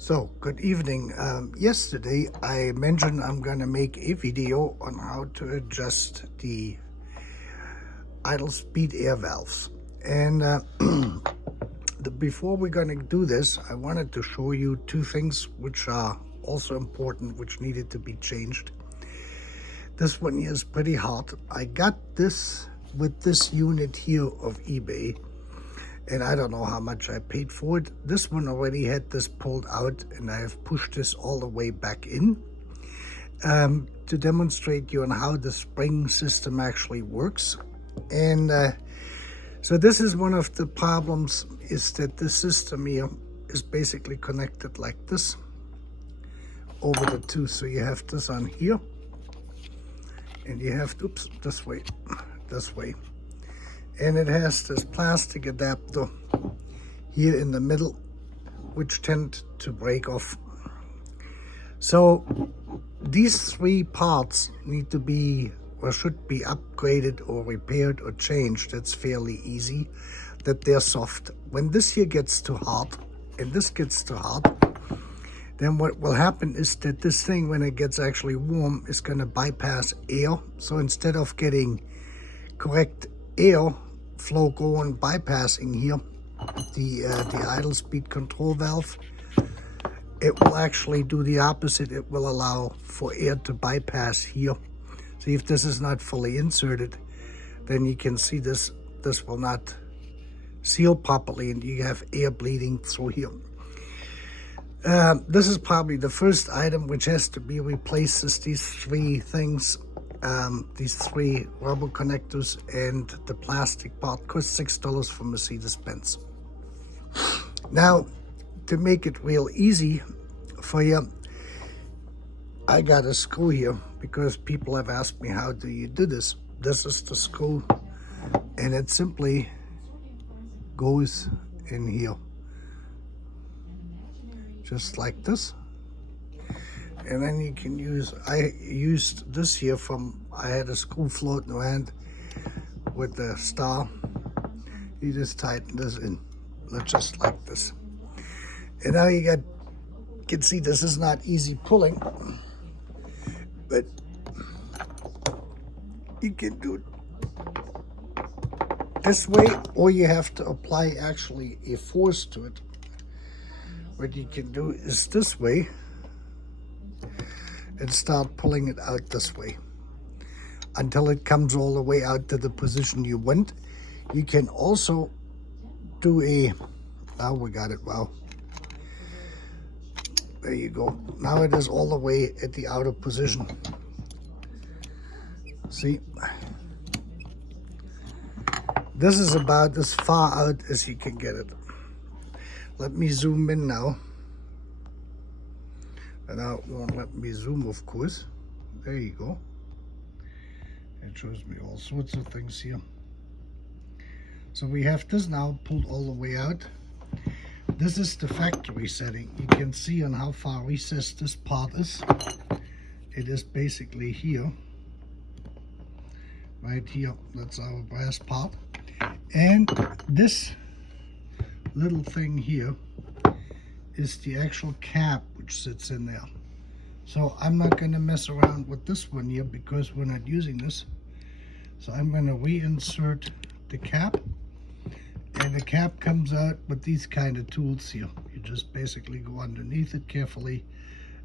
So, good evening. Yesterday I mentioned I'm going to make a video on how to adjust the idle speed air valves. And before we're going to do this, I wanted to show you two things which are also important, which needed to be changed. This one here is pretty hard. I got this with this unit here of eBay, and I don't know how much I paid for it. This one already had this pulled out, and I have pushed this all the way back in to demonstrate you on how the spring system actually works. And so this is one of the problems, is that this system here is basically connected like this over the two. So you have this on here, and you have, oops, this way, and it has this plastic adapter here in the middle, which tend to break off. So these three parts need to be, or should be, upgraded or repaired or changed. That's fairly easy, that they're soft. When this here gets too hard and this gets too hard, then what will happen is that this thing, when it gets actually warm, is going to bypass air. So instead of getting correct air flow going, bypassing here the idle speed control valve, it will actually do the opposite. It will allow for air to bypass here. See, if this is not fully inserted, then you can see this will not seal properly, and you have air bleeding through here. This is probably the first item which has to be replaced, is these three things. These three rubber connectors and the plastic part. Cost $6 from Mercedes-Benz. Now, to make it real easy for you, I got a screw here, because people have asked me, how do you do this? This is the screw, and it simply goes in here, just like this. And then you can use, I used this here from, I had a screw floating around with the star. You just tighten this in, just like this. And now you can see this is not easy pulling, but you can do it this way, or you have to apply actually a force to it. What you can do is this way, and start pulling it out this way until it comes all the way out to the position you want. You can also do a, now we got it, wow. There you go. Now it is all the way at the outer position. See? This is about as far out as you can get it. Let me zoom in now. And now it won't let me zoom, of course. There you go. It shows me all sorts of things here. So we have this now pulled all the way out. This is the factory setting. You can see on how far recessed this part is. It is basically here. Right here, that's our brass part. And this little thing here is the actual cap which sits in there. So I'm not going to mess around with this one here, because we're not using this. So I'm going to reinsert the cap, and the cap comes out with these kind of tools here. You just basically go underneath it carefully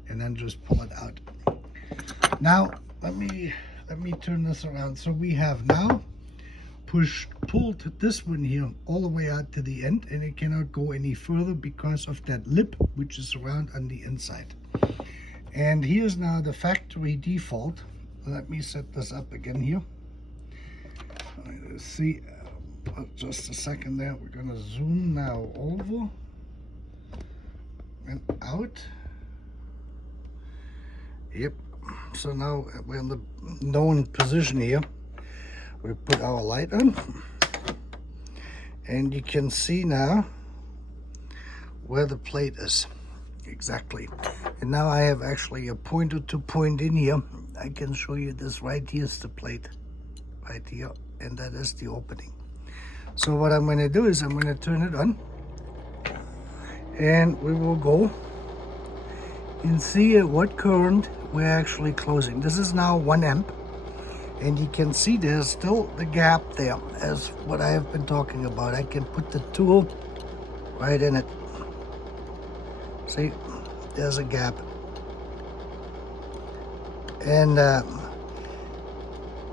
and then just pull it out. Now let me turn this around. So we have now pulled this one here all the way out to the end, and it cannot go any further because of that lip which is around on the inside. And here's now the factory default. Let me set this up again here. See, just a second there. We're going to zoom now over and out. Yep. So now we're in the known position here. We put our light on, and you can see now where the plate is exactly. And now I have actually a pointer to point in here. I can show you this. Right here is the plate, right here, and that is the opening. So what I'm going to do is I'm going to turn it on, and we will go You can see at what current we're actually closing. This is now 1 amp, and you can see there's still the gap there, as what I have been talking about. I can put the tool right in it. See, there's a gap. And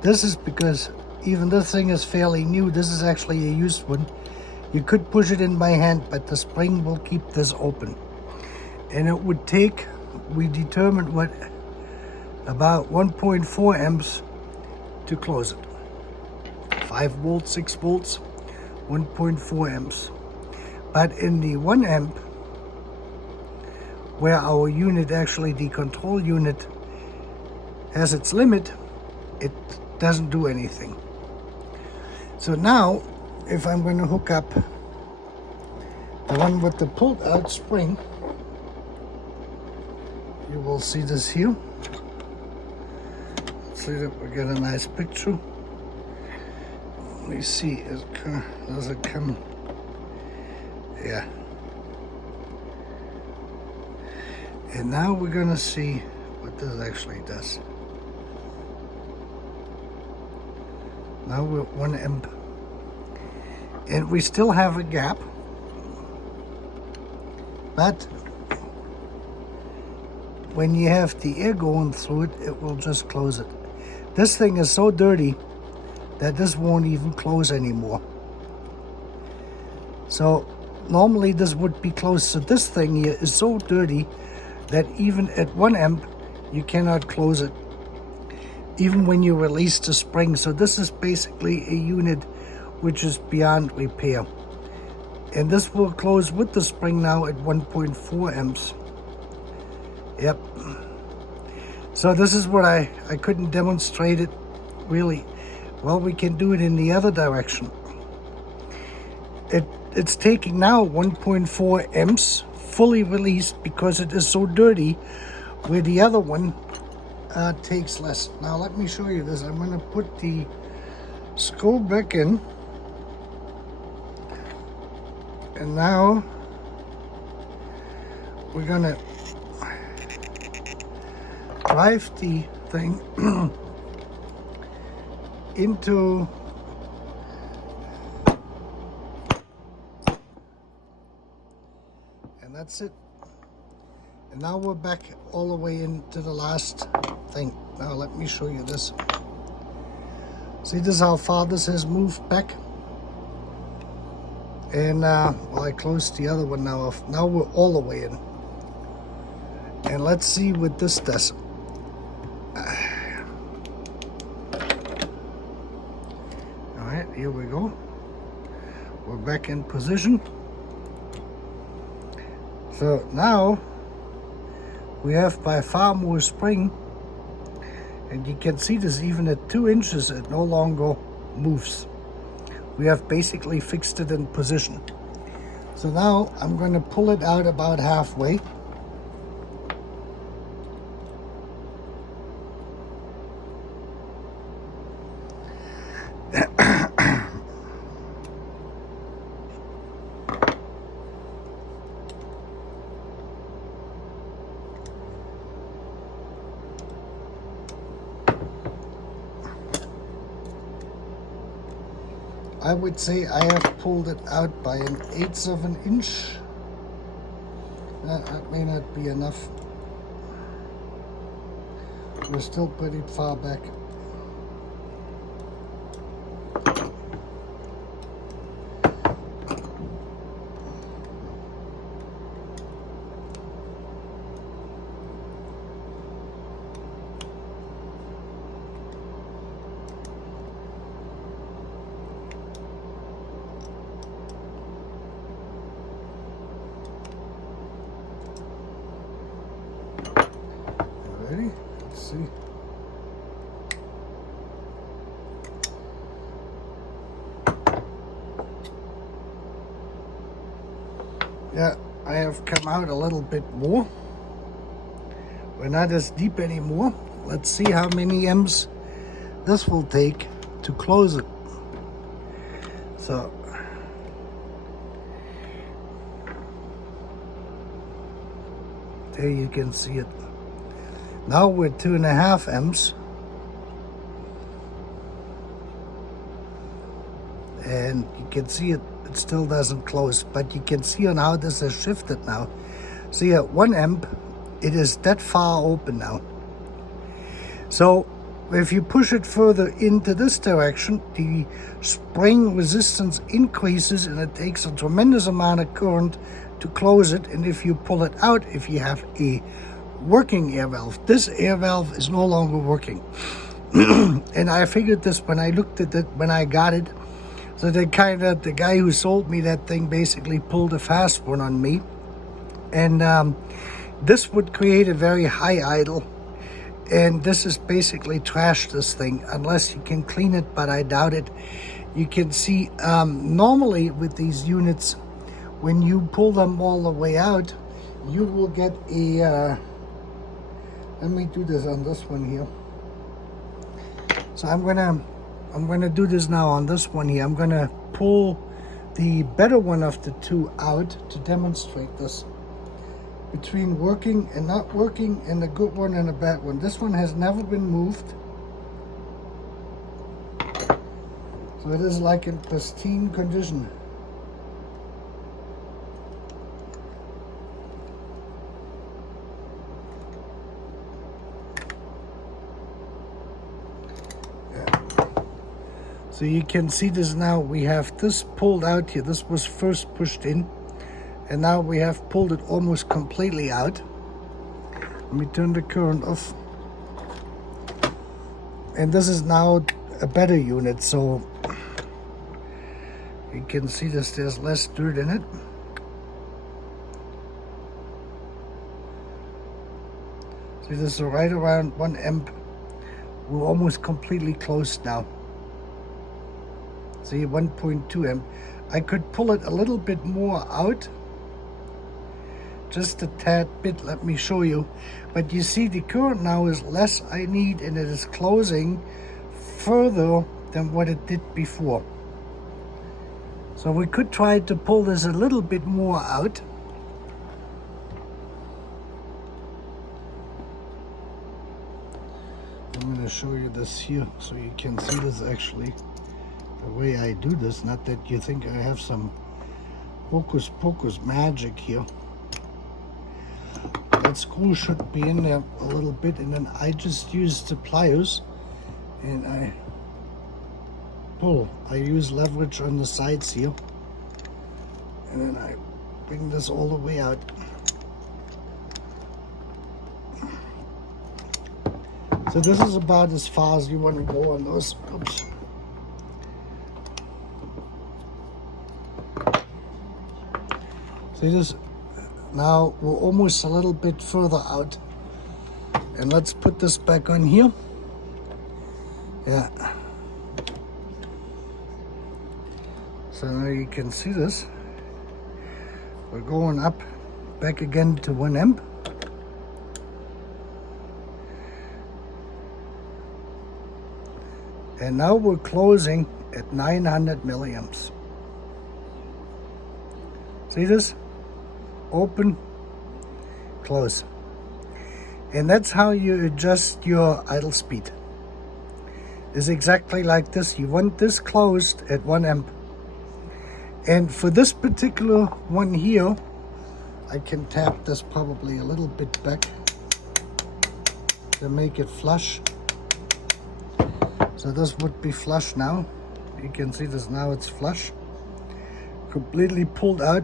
this is because even this thing is fairly new. This is actually a used one. You could push it in by hand, but the spring will keep this open. And it would take, we determined what, about 1.4 amps to close it. 5 volts, 6 volts, 1.4 amps. But in the 1 amp, where our unit, actually the control unit, has its limit, it doesn't do anything. So now, if I'm going to hook up the one with the pulled out spring, you will see this here. Let's see that we get a nice picture. Let me see, does it come? Yeah. And now we're going to see what this actually does. Now we're at 1 amp. And we still have a gap. But when you have the air going through it, it will just close it. This thing is so dirty that this won't even close anymore. So normally this would be closed. So this thing here is so dirty that even at 1 amp, you cannot close it, even when you release the spring. So this is basically a unit which is beyond repair. And this will close with the spring now at 1.4 amps. Yep. So this is what I couldn't demonstrate it really. Well, we can do it in the other direction. It's taking now 1.4 amps fully released because it is so dirty, where the other one takes less. Now let me show you this. I'm going to put the screw back in, and now we're going to drive the thing into and that's it. And now we're back all the way into the last thing. Now let me show you this. See, this is how far this has moved back. And well, I closed the other one now off. Now we're all the way in. And let's see what this does. Alright, here we go. We're back in position. So now we have by far more spring, and you can see this even at 2 inches it no longer moves. We have basically fixed it in position. So now I'm going to pull it out about halfway. I would say I have pulled it out by 1/8 of an inch. That may not be enough. We're still pretty far back. Ready? Let's see. Yeah, I have come out a little bit more. We're not as deep anymore. Let's see how many amps this will take to close it. So There you can see it. Now we're 2.5 amps. And you can see it still doesn't close, but you can see on how this has shifted now. See at 1 amp, it is that far open now. So if you push it further into this direction, the spring resistance increases and it takes a tremendous amount of current to close it. And if you pull it out, if you have a working air valve, this air valve is no longer working. And I figured this when I looked at it, when I got it. So the guy who sold me that thing basically pulled a fast one on me. And this would create a very high idle. And this is basically trash, this thing, unless you can clean it, but I doubt it. You can see normally with these units, when you pull them all the way out, you will get a, let me do this on this one here. So I'm gonna do this now on this one here. I'm gonna pull the better one of the two out to demonstrate this. Between working and not working, and a good one and a bad one. This one has never been moved. So it is like in pristine condition. So you can see this now. We have this pulled out here. This was first pushed in. And now we have pulled it almost completely out. Let me turn the current off. And this is now a better unit, so you can see this, there's less dirt in it. See, this is right around 1 amp. We're almost completely closed now. See, 1.2 amp. I could pull it a little bit more out. Just a tad bit, let me show you. But you see the current now is less I need, and it is closing further than what it did before. So we could try to pull this a little bit more out. I'm going to show you this here so you can see this actually the way I do this. Not that you think I have some hocus pocus magic here. That screw should be in there a little bit, and then I just use the pliers and I pull. I use leverage on the sides here, and then I bring this all the way out. So this is about as far as you want to go on those. Oops. See this? Now we're almost a little bit further out. And let's put this back on here. Yeah. So now you can see this. We're going up, back again to 1 amp. And now we're closing at 900 milliamps. See this? Open, close. And that's how you adjust your idle speed. It's exactly like this. You want this closed at 1 amp. And for this particular one here, I can tap this probably a little bit back to make it flush. So this would be flush now. You can see this now, it's flush. Completely pulled out.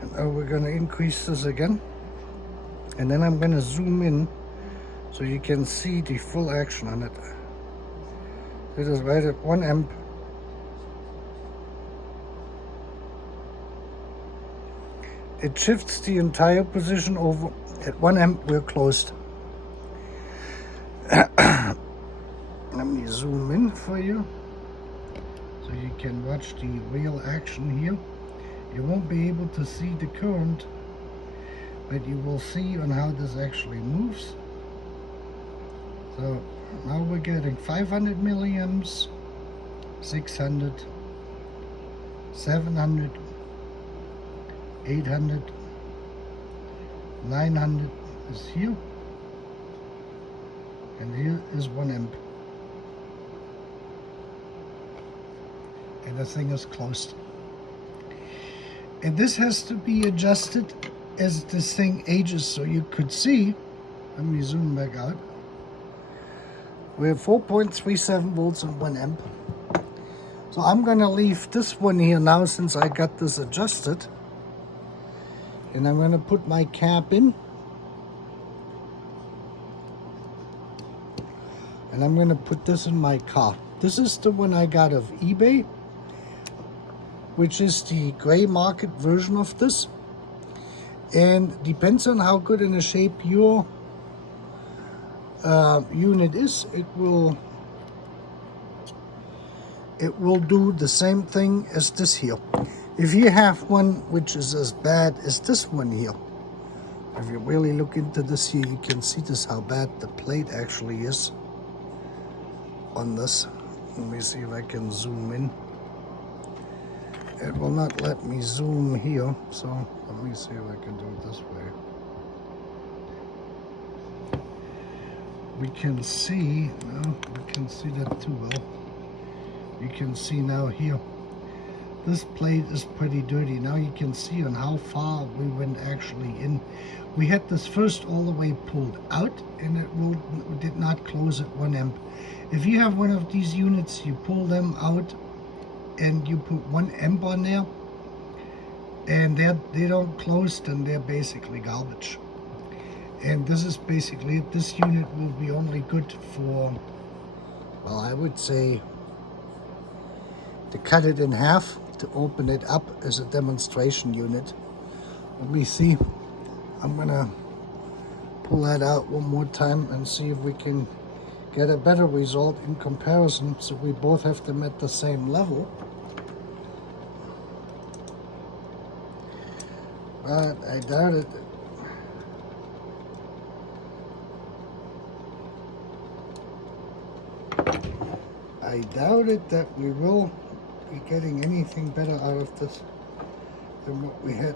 And now we're going to increase this again. And then I'm going to zoom in so you can see the full action on it. It is right at 1 amp. It shifts the entire position over. At 1 amp, we're closed. Let me zoom in for you so you can watch the real action here. You won't be able to see the current, but you will see on how this actually moves. So now we're getting 500 milliamps, 600, 700, 800, 900 is here, and here is 1 amp, and the thing is closed. And this has to be adjusted as this thing ages, so you could see, let me zoom back out, we have 4.37 volts and 1 amp. So I'm going to leave this one here now since I got this adjusted. And I'm going to put my cap in. And I'm going to put this in my car. This is the one I got of eBay, which is the gray market version of this. And depends on how good in a shape your unit is, it will do the same thing as this here. If you have one which is as bad as this one here, if you really look into this here, you can see this how bad the plate actually is on this. Let me see if I can zoom in. It will not let me zoom here, so let me see if I can do it this way. We can see, no, we can see that too well. You can see now here, this plate is pretty dirty. Now you can see on how far we went actually in. We had this first all the way pulled out, and it did not close at 1 amp. If you have one of these units, you pull them out and you put 1 amp on there, and they don't close, then they're basically garbage. And this is basically it. This unit will be only good for, well, I would say to cut it in half, to open it up as a demonstration unit. Let me see. I'm gonna pull that out one more time and see if we can get a better result in comparison, so we both have them at the same level. But I doubt it. I doubt it that we will be getting anything better out of this than what we had.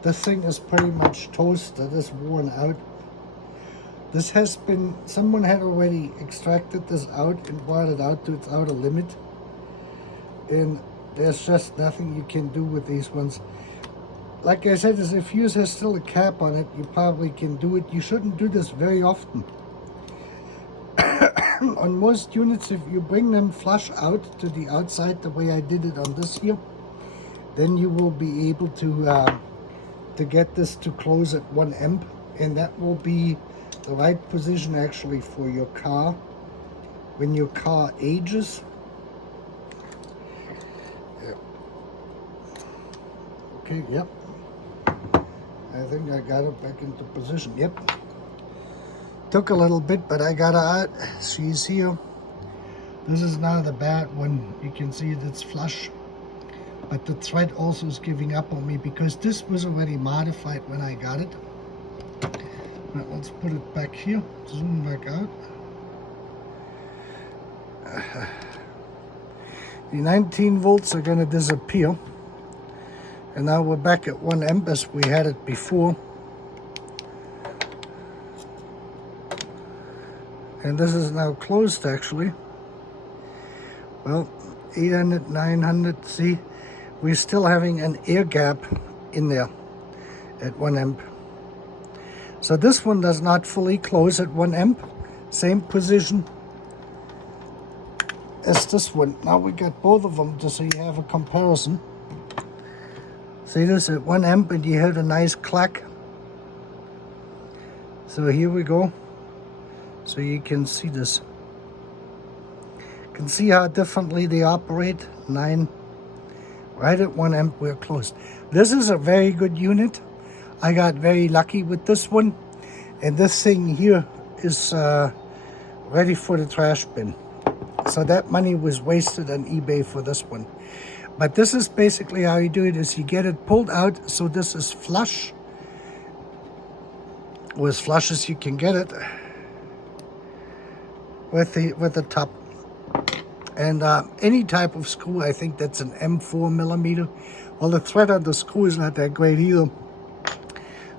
This thing is pretty much toast. That is worn out. This has been, someone had already extracted this out and brought it out to its outer limit. And there's just nothing you can do with these ones. Like I said, if yours has still a cap on it, you probably can do it. You shouldn't do this very often. On most units, if you bring them flush out to the outside, the way I did it on this here, then you will be able to get this to close at 1 amp, and that will be the right position actually for your car when your car ages. Okay, yep. I think I got it back into position. Yep. Took a little bit, but I got her out. She's here. This is now the bad one. You can see it's flush. But the thread also is giving up on me because this was already modified when I got it. Right, let's put it back here. Zoom back out. The 19 volts are going to disappear. And now we're back at 1 amp as we had it before. And this is now closed actually. Well, 800, 900, see, we're still having an air gap in there at 1 amp. So this one does not fully close at 1 amp. Same position as this one. Now we got both of them to so you have a comparison. See this at 1 amp and you heard a nice clack. So here we go. So you can see this. You can see how differently they operate. 9, right at 1 amp we're closed. This is a very good unit. I got very lucky with this one. And this thing here is ready for the trash bin. So that money was wasted on eBay for this one. But this is basically how you do it, is you get it pulled out so this is flush or as flush as you can get it with the top. And any type of screw, I think that's an M4 millimeter. Well, the thread on the screw is not that great either,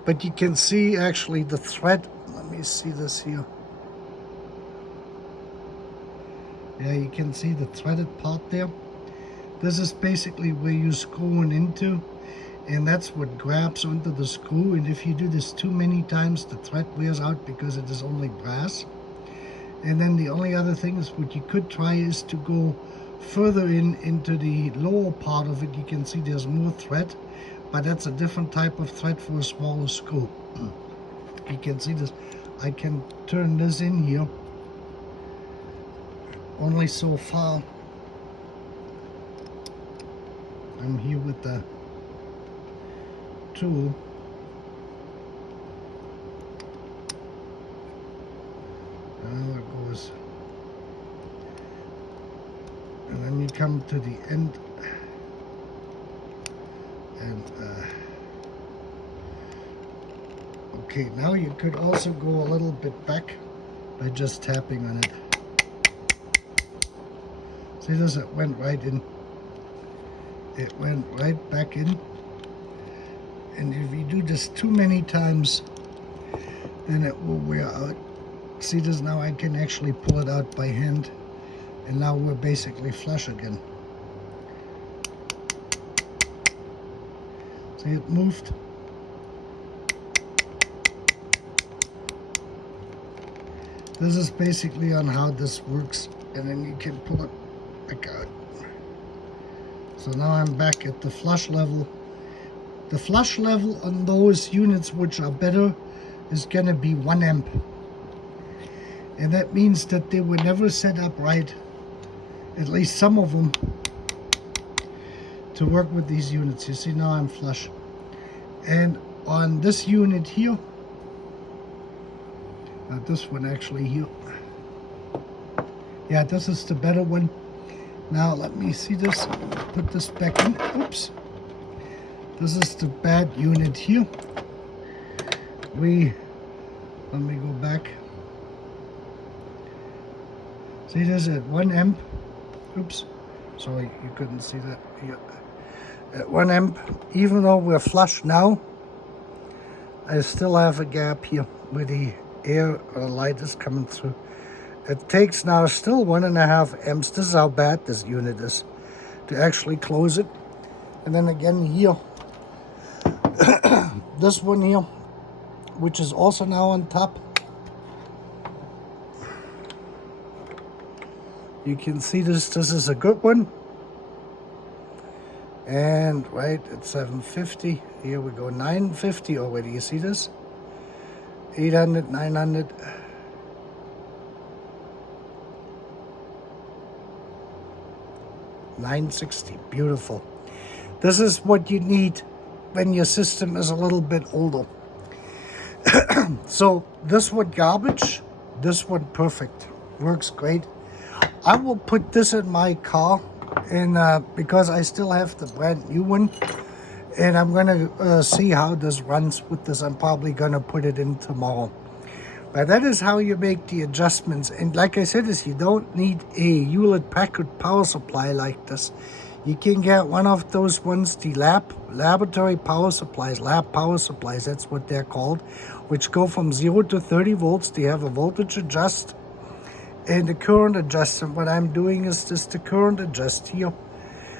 but you can see actually the thread. Let me see this here. Yeah, you can see the threaded part there. This is basically where you're screwing into, and that's what grabs onto the screw. And if you do this too many times, the thread wears out because it is only brass. And then the only other thing is what you could try is to go further into the lower part of it. You can see there's more thread, but that's a different type of thread for a smaller screw. You can see this. I can turn this in here only so far. I'm here with the tool. Now it goes, and then you come to the end, and okay, now you could also go a little bit back by just tapping on it. See this? It went right in. It went right back in. And if you do this too many times, then it will wear out. See this? Now I can actually pull it out by hand, and now we're basically flush again. See, it moved. This is basically on how this works, and then you can pull it back out. So now I'm back at the flush level. The flush level on those units which are better is gonna be 1 amp. And that means that they were never set up right, at least some of them, to work with these units. You see, now I'm flush. And on this unit here, this one actually here, yeah, this is the better one. Now let me see this, put this back in. Oops. This is the bad unit here. Let me go back. See this at 1 amp. Oops, sorry, you couldn't see that here. At 1 amp, even though we're flush now, I still have a gap here where the air or light is coming through. It takes now still 1.5 amps. This is how bad this unit is, to actually close it. And then again here, this one here, which is also now on top. You can see this is a good one. And right at 750, here we go, 950 already. You see this? 800, 900. 960, beautiful. This is what you need when your system is a little bit older. So this one garbage, this one perfect, works great. I will put this in my car, and because I still have the brand new one, and I'm gonna see how this runs with this. I'm probably gonna put it in tomorrow. But that is how you make the adjustments. And like I said, is you don't need a Hewlett-Packard power supply like this. You can get one of those ones, the laboratory power supplies, lab power supplies, that's what they're called, which go from 0 to 30 volts. They have a voltage adjust and a current adjust. And what I'm doing is just the current adjust here.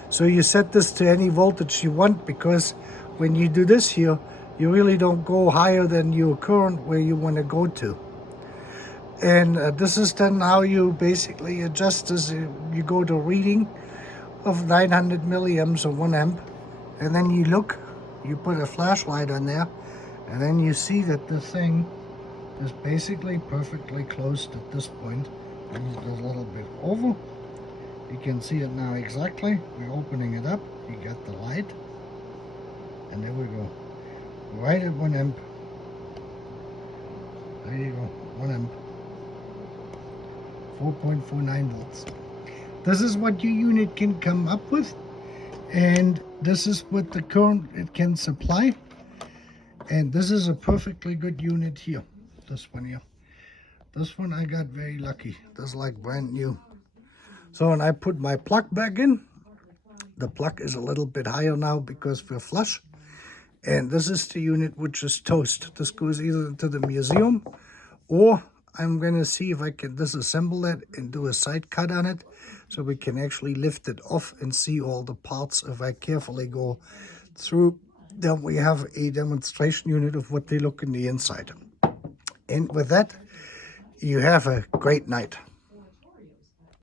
So you set this to any voltage you want, because when you do this here, you really don't go higher than your current where you want to go to. And this is then how you basically adjust this. You go to reading of 900 milliamps or 1 amp, and then you look, you put a flashlight on there, and then you see that this thing is basically perfectly closed at this point. And there's a little bit over. You can see it now exactly. We're opening it up. You got the light, and there we go. Right at 1 amp. There you go, 1 amp. 4.49 volts. This is what your unit can come up with, and this is what the current it can supply. And this is a perfectly good unit here. This one here. This one I got very lucky. This is like brand new. So when I put my plug back in, the plug is a little bit higher now because we're flush. And this is the unit which is toast. This goes either into the museum, or I'm going to see if I can disassemble it and do a side cut on it so we can actually lift it off and see all the parts. If I carefully go through, then we have a demonstration unit of what they look in the inside. And with that, you have a great night.